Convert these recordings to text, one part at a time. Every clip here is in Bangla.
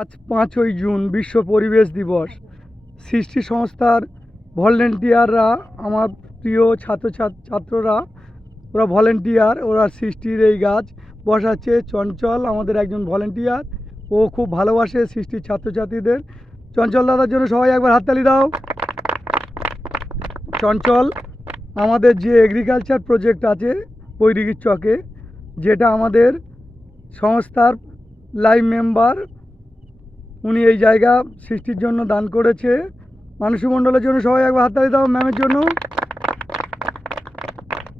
আজ 5ই জুন বিশ্ব পরিবেশ দিবস। সৃষ্টি সংস্থার ভলেন্টিয়াররা, আমার প্রিয় ছাত্ররা, ওরা ভলেন্টিয়ার, ওরা সৃষ্টির এই গাছ বসাচ্ছে। চঞ্চল আমাদের একজন ভলেন্টিয়ার, ও খুব ভালোবাসে সৃষ্টির ছাত্রছাত্রীদের। চঞ্চল দাদার জন্য সবাই একবার হাততালি দাও। চঞ্চল আমাদের যে এগ্রিকালচার প্রজেক্ট আছে বৈরিগির চকে, যেটা আমাদের সংস্থার লাইভ মেম্বার, উনি এই জায়গা সৃষ্টির জন্য দান করেছে। মানসী মণ্ডলের জন্য সবাই একবার হাততালি দাও ম্যামের জন্য।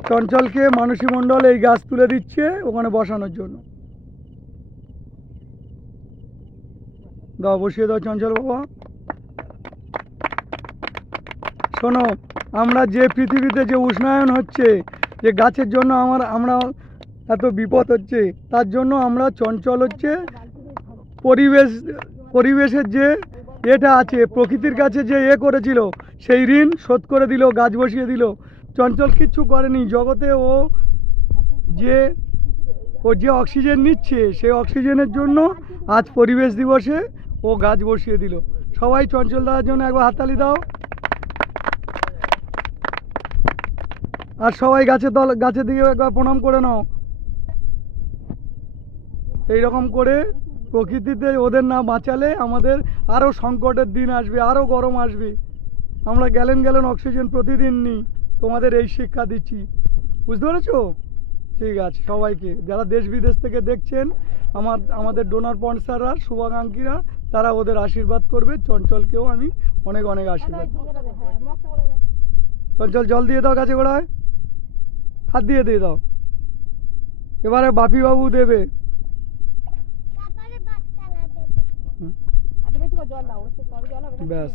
চঞ্চলকে মানসী মণ্ডল এই গাছ তুলে দিচ্ছে ওখানে বসানোর জন্য। দাও, বসিয়ে দাও চঞ্চল বাবা। শোনো, আমরা যে পৃথিবীতে যে উষ্ণায়ন হচ্ছে, যে গাছের জন্য আমরা এত বিপদ হচ্ছে, তার জন্য আমরা চঞ্চল হচ্ছে পরিবেশের যে এটা আছে, প্রকৃতির কাছে যে করেছিল, সেই ঋণ শোধ করে দিল, গাছ বসিয়ে দিল। চঞ্চল কিচ্ছু করেনি জগতে। ও যে অক্সিজেন নিচ্ছে, সেই অক্সিজেনের জন্য আজ পরিবেশ দিবসে ও গাছ বসিয়ে দিল। সবাই চঞ্চল দাদার জন্য একবার হাততালি দাও। আর সবাই গাছের দিকে একবার প্রণাম করে নাও। এইরকম করে প্রকৃতিতে ওদের না বাঁচালে আমাদের আরও সংকটের দিন আসবে, আরও গরম আসবে। আমরা গ্যালেন অক্সিজেন প্রতিদিন নিই, তোমাদের এই শিক্ষা দিচ্ছি, বুঝতে পেরেছো? ঠিক আছে, সবাইকে যারা দেশ বিদেশ থেকে দেখছেন, আমাদের ডোনার স্পন্সররা, শুভাকাঙ্ক্ষীরা, তারা ওদের আশীর্বাদ করবে। চঞ্চলকেও আমি অনেক আশীর্বাদ। চঞ্চল জল দিয়ে দাও গাছে গোড়ায়, হাত দিয়ে দাও। এবারে বাপি বাবু দেবে। ব্যাস।